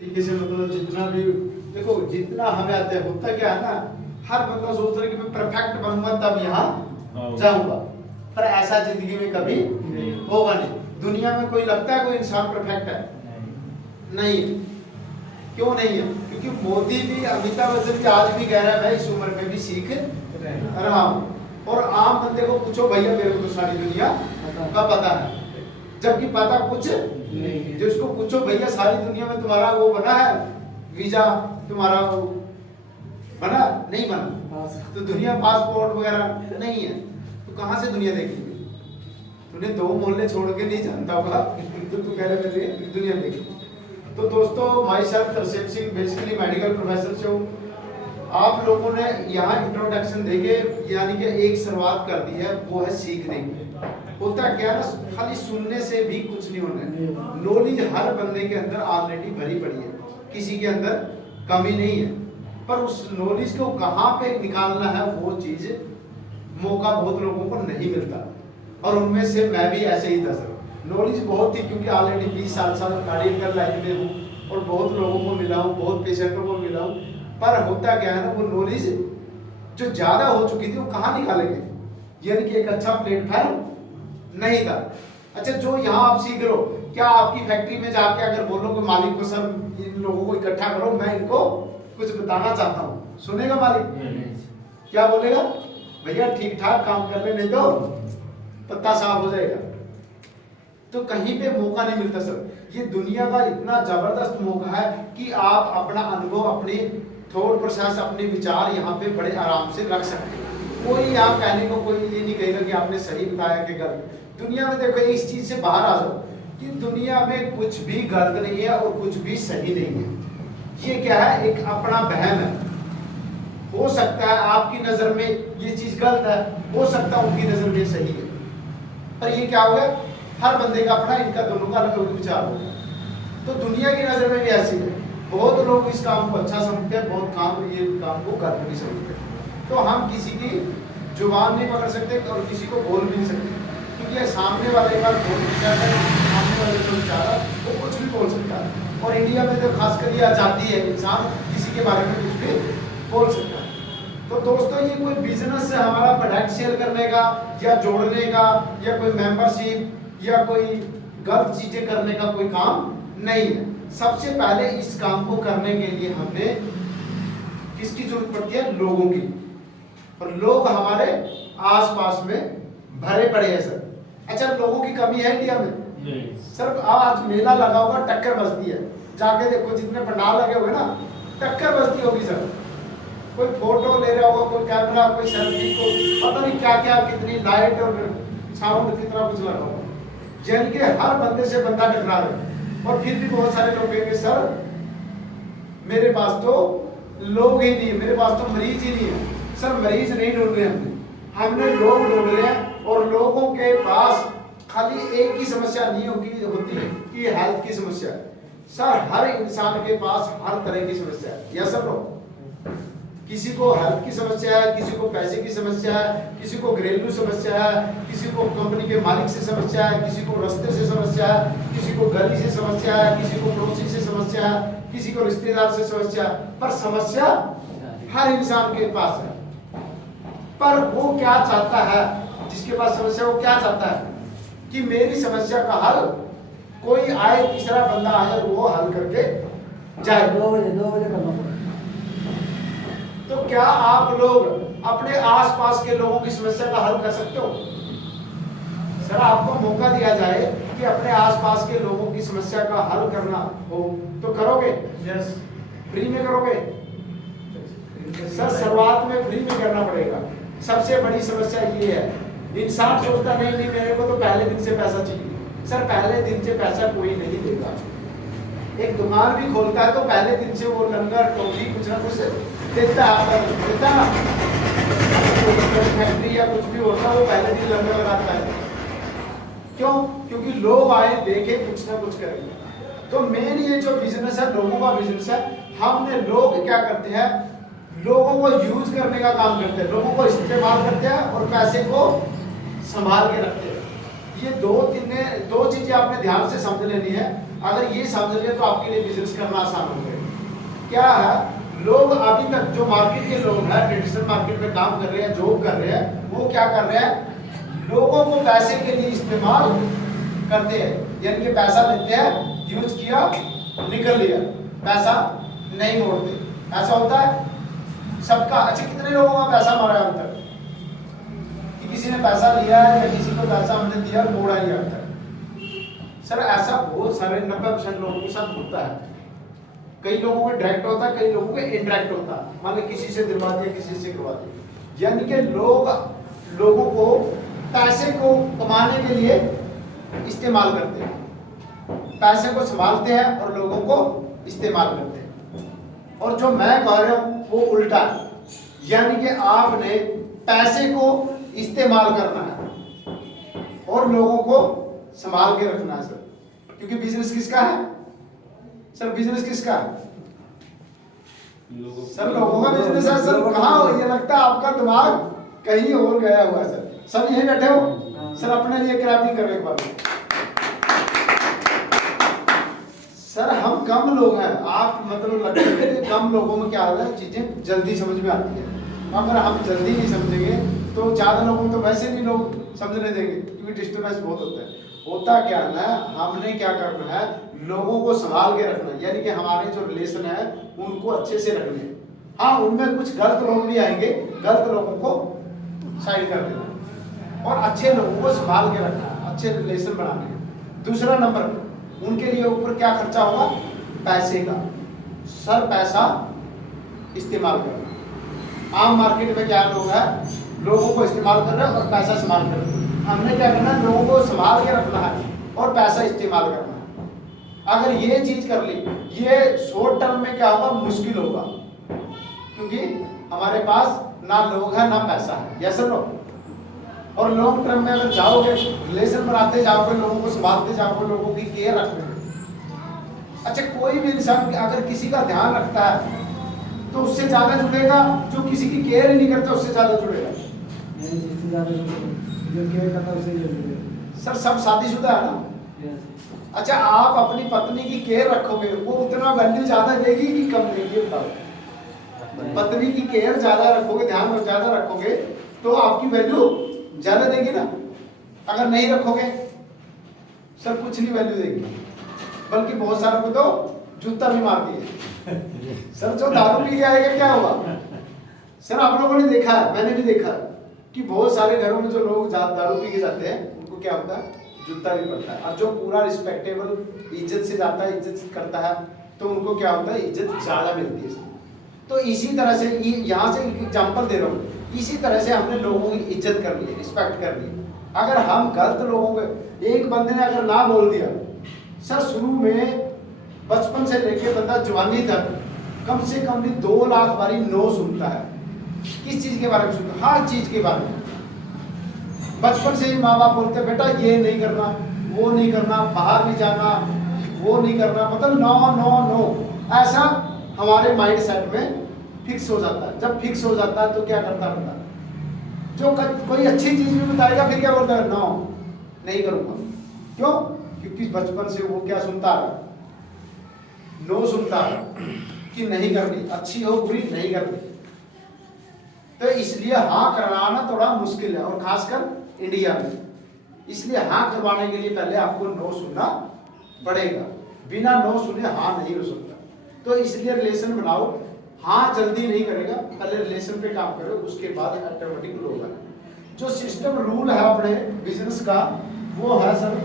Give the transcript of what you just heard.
तरीके से मतलब जितना भी देखो जितना हमें आता है होता क्या है ना, हर बंदा सोचता है कि मैं परफेक्ट बनूंगा तब यहाँ जाऊंगा, पर ऐसा जिंदगी में कभी होगा नहीं। दुनिया में कोई लगता है कोई इंसान परफेक्ट है? नहीं। क्यों नहीं है? क्योंकि मोदी भी, अमिताभ बच्चन भी आज भी कह रहा है मैं इस उम्र में भी सीख रहा हूँ। और आम बंदे को पूछो भैया मेरे को तो सारी दुनिया का पता है, जबकि पता कुछ नहीं। जिसको पूछो भैया सारी दुनिया में तुम्हारा वो बना है वीजा, तुम्हारा वो बना नहीं बना, तो दुनिया पासपोर्ट वगैरह नहीं है, तो कहाँ से दुनिया देखेगी? तूने दो मोहल्ले छोड़ के नहीं जानता होगा तो तू कह रहे मेरे दुनिया देखी। तो दोस्तों, my self Tarsem Singh, basically medical professor से हूँ। आप लोगों ने यहाँ इंट्रोडक्शन देके यानी कि एक शुरुआत कर दी है, वो है सीखने की। होता क्या है ना, खाली सुनने से भी कुछ नहीं होना है। नॉलेज हर बंदे के अंदर ऑलरेडी भरी पड़ी है, किसी के अंदर कमी नहीं है, पर उस नॉलेज को कहाँ पे निकालना है वो चीज मौका बहुत लोगों को नहीं मिलता। और उनमें से मैं भी ऐसे ही था सर। नॉलेज बहुत थी क्योंकि ऑलरेडी 20 साल मेडिकल लाइन में हूँ और बहुत लोगों को मिला हूँ, बहुत पेशेंटों को मिला हूँ, पर होता क्या है ना, वो नॉलेज जो ज्यादा हो चुकी थी वो कहाँ निकालेंगे? यानी कि एक अच्छा प्लेटफॉर्म नहीं था। अच्छा, जो यहाँ आप सीख रहे हो, क्या आपकी फैक्ट्री में जाके अगर बोलो कि मालिक को सर इन लोगों को इकट्ठा करो, मैं इनको कुछ बताना चाहता हूँ, सुनेगा मालिक? क्या बोलेगा? भैया ठीक ठाक काम कर ले, नहीं तो पत्ता साफ हो जाएगा। तो कहीं पे मौका नहीं मिलता सर। ये दुनिया का इतना जबरदस्त मौका है कि आप अपना अनुभव, अपनी थॉट प्रोसेस, अपने विचार यहाँ पे बड़े आराम से रख सकते हैं। कोई आप कहने को कोई ये नहीं कहेगा कि आपने सही बताया कि गलत। दुनिया में देखो, इस चीज से बाहर आ जाओ कि दुनिया में कुछ भी गलत नहीं है और कुछ भी सही नहीं है। ये क्या है? एक अपना वहम है। हो सकता है आपकी नजर में ये चीज गलत है, हो सकता है उनकी नजर में सही है, पर ये क्या हो गया, हर बंदे का अपना, इनका दोनों का अलग अलग विचार हो गया। तो दुनिया की नजर में भी ऐसी है। बहुत लोग इस काम को अच्छा समझते हैं, बहुत काम ये काम को गलत भी समझते हैं। तो हम किसी की जुबान नहीं पकड़ सकते और किसी को बोल भी नहीं सकते, क्योंकि सामने वाले का सामने वाले जो विचार है वो कुछ भी बोल सकता है। और इंडिया में जो खासकर ये आज़ादी है, इंसान किसी के बारे में कुछ भी बोल सकता है। तो दोस्तों, ये कोई बिजनेस से हमारा प्रोडक्ट सेल करने का या जोड़ने का या कोई मेंबरशिप या कोई गलत चीजें करने का कोई काम नहीं है। सबसे पहले इस काम को करने के लिए हमने किसकी जरूरत पड़ती है? लोगों की। और लोग हमारे आसपास में भरे पड़े हैं सर। अच्छा, लोगों की कमी है इंडिया में? सर आज मेला लगा होगा, टक्कर बजती है, जाके देखो जितने पंडाल लगे हुए ना, टक्कर बजती होगी सर। कोई फोटो ले रहा होगा, कोई कैमरा, कोई सेल्फी, कोई पता नहीं क्या क्या, कितनी लाइट और साउंड कितना कुछ लगा होगा, जिनके हर बंदे से बंदा टकरा रहा है। और फिर भी बहुत सारे लोग कहेंगे सर मेरे पास तो लोग ही नहीं है, मेरे पास तो मरीज ही नहीं है। सर मरीज नहीं ढूंढ रहे हमने लोग ढूंढ रहे हैं। और लोगों के पास खाली एक ही समस्या नहीं होती है कि हेल्थ की समस्या है। सर हर इंसान के पास हर तरह की समस्या है। यस सर, किसी को हेल्थ की समस्या है, किसी को पैसे की समस्या है, किसी को घरेलू समस्या है, किसी को कंपनी के मालिक से समस्या है, किसी को रास्ते से समस्या है, किसी को गली से समस्या है, किसी को पड़ोसी से समस्या है, किसी को रिश्तेदार से समस्या है। पर समस्या हर इंसान के पास है। पर वो क्या चाहता है? जिसके पास समस्या, वो क्या चाहता है कि मेरी समस्या का हल कोई आए, तीसरा बंदा आए और वो हल करके जाए। 2 बजे करना। तो क्या आप लोग अपने आसपास के लोगों की समस्या का हल कर सकते हो? सर आपको मौका दिया जाए कि अपने आसपास के लोगों की समस्या का हल करना हो तो करोगे? यस। फ्री में करोगे? सर शुरुआत में फ्री में करना पड़ेगा। सबसे बड़ी समस्या ये है, इंसान सोचता नहीं मेरे को तो पहले दिन से पैसा चाहिए। सर पहले दिन से पैसा कोई नहीं देगा। एक दुकान भी खोलता है तो पहले दिन से वो लंगर टोपी कुछ ना कुछ देता है, फैक्ट्री या कुछ भी होता है वो पहले दिन लंगर लगाता है। क्यों? क्योंकि लोग आए, देखे, कुछ ना कुछ करेंगे। तो मेन ये जो बिजनेस है, लोगों का बिजनेस है। हमने लोग क्या करते हैं, लोगों को यूज करने का काम करते हैं, लोगों को इस्तेमाल करते हैं और पैसे को संभाल के रखते हैं। ये दो चीजें आपने ध्यान से समझ लेनी है। अगर ये समझ लिया तो आपके लिए बिजनेस करना आसान हो गया। क्या है, लोग अभी तक जो मार्केट के लोग हैं, ट्रेडिशनल मार्केट में काम कर रहे हैं, जॉब कर रहे हैं, वो क्या कर रहे हैं, लोगों को पैसे के लिए इस्तेमाल करते हैं, यानी कि पैसा लेते हैं, यूज किया, निकल लिया, पैसा नहीं मोड़ते। ऐसा होता है सबका। अच्छा, कितने लोगों का पैसा मारा है अब तक कि किसी ने पैसा लिया है या किसी को पैसा हमने दिया मोड़ा ही अब तक? सर ऐसा बहुत सारे 90% लोगों के साथ होता है। कई लोगों को डायरेक्ट होता है, कई लोगों को इनडायरेक्ट होता है, मान लो किसी से दिलवा दिया, किसी से करवा दिया। यानी कि लोगों को पैसे को कमाने के लिए इस्तेमाल करते हैं, पैसे को संभालते हैं और लोगों को इस्तेमाल करते हैं। और जो मैं कह रहा हूं वो उल्टा है, यानी कि आपने पैसे को इस्तेमाल करना है और लोगों को संभाल के रखना है सर। क्योंकि बिजनेस किसका है सर? बिजनेस किसका है सर? लोगों का बिजनेस है सर। कहाँ हो, ये लगता है आपका दिमाग कहीं और गया हुआ है सर। सब यहीं बैठे हो सर, अपने लिए क्लैपिंग करो एक बार। सर हम कम लोग हैं, आप मतलब लगता है कि कम लोगों में क्या होता है, चीजें जल्दी समझ में आती है। अगर हम जल्दी नहीं समझेंगे तो ज्यादा लोगों को तो वैसे नहीं लोग समझने देंगे, क्योंकि डिस्टर्बेंस बहुत होता है। होता क्या है, हमने क्या करना है, लोगों को संभाल के रखना है, यानी कि हमारे जो रिलेशन है उनको अच्छे से रखने हैं। हाँ, उनमें कुछ गलत लोग भी आएंगे, गलत लोगों को साइड कर देना और अच्छे लोगों को संभाल के रखना है, अच्छे रिलेशन बनाने हैं। दूसरा नंबर, उनके लिए ऊपर क्या खर्चा होगा, पैसे का। सर पैसा इस्तेमाल करना। आम मार्केट में क्या लोग हैं, लोगों को इस्तेमाल कर रहे हैं और पैसा संभाल कर रहे हैं। हमने क्या करना है, लोगों को संभाल के रखना है और पैसा इस्तेमाल करना है। अगर ये चीज कर ली, ये शॉर्ट टर्म में क्या होगा, मुश्किल होगा, क्योंकि हमारे पास ना लोग हैं ना पैसा है, यस सर। और लॉन्ग टर्म में अगर जाओगे, रिलेशन बनाते जाओगे, लोगों को संभालते जाओगे, लोगों की केयर रखोगे। अच्छा, कोई भी इंसान अगर किसी का ध्यान रखता है तो उससे ज्यादा जुड़ेगा, जो किसी की केयर ही नहीं करता उससे ज्यादा जुड़ेगा। जो केयर करता है उससे जुड़ेगा। सर सब शादीशुदा है ना? अच्छा, आप अपनी पत्नी की केयर रखोगे, वो उतना वैल्यू ज्यादा देगी कि कम देगी, बताओ। पत्नी की केयर ज्यादा रखोगे, ध्यान ज्यादा रखोगे तो आपकी वैल्यू ज्यादा देगी ना। अगर नहीं रखोगे सर कुछ नहीं वैल्यू देगी, बल्कि बहुत सारे को तो जूता भी मार दिए। सर जो दारू पी के आएगा क्या होगा? सर आप लोगों ने देखा है, मैंने भी देखा कि बहुत सारे घरों में जो लोग दारू पी के जाते हैं उनको क्या होता है, जूता भी पड़ता है। और जो पूरा रिस्पेक्टेबल इज्जत से जाता है, इज्जत करता है, तो उनको क्या होता है, इज्जत ज्यादा मिलती है। तो इसी तरह से यहाँ से एग्जाम्पल दे रहा हूँ, इसी तरह से हमने लोगों की इज्जत करनी है, रिस्पेक्ट करनी है। अगर हम गलत लोगों को, एक बंदे ने अगर ना बोल दिया सर, शुरू में बचपन से लेके बंदा जवानी तक कम से कम भी 2 लाख बारी नो सुनता है। किस चीज के बारे में सुनता है? हर चीज के बारे में। बचपन से ही माँ बाप बोलते हैं बेटा ये नहीं करना, वो नहीं करना, बाहर नहीं जाना, वो नहीं करना, मतलब नो नो नो, ऐसा हमारे माइंड सेट में फिक्स हो जाता है। जब फिक्स हो जाता है तो क्या करता है, जो कोई अच्छी चीज भी बताएगा फिर क्या बोलता है, नो नहीं करूंगा। क्यों? क्योंकि बचपन से वो क्या सुनता है, नो सुनता है कि नहीं करनी, अच्छी हो बुरी नहीं करनी। तो इसलिए हाँ करवाना थोड़ा मुश्किल है, और खासकर इंडिया में। इसलिए हाँ करवाने के लिए पहले आपको नो सुनना पड़ेगा, बिना नो सुने हाँ नहीं हो सकता। तो इसलिए रिलेशन बनाओ, हाँ जल्दी नहीं करेगा, पहले रिलेशन पे काम करो, उसके बाद ऑटोमेटिक होगा। जो सिस्टम रूल है अपने बिजनेस का वो है सर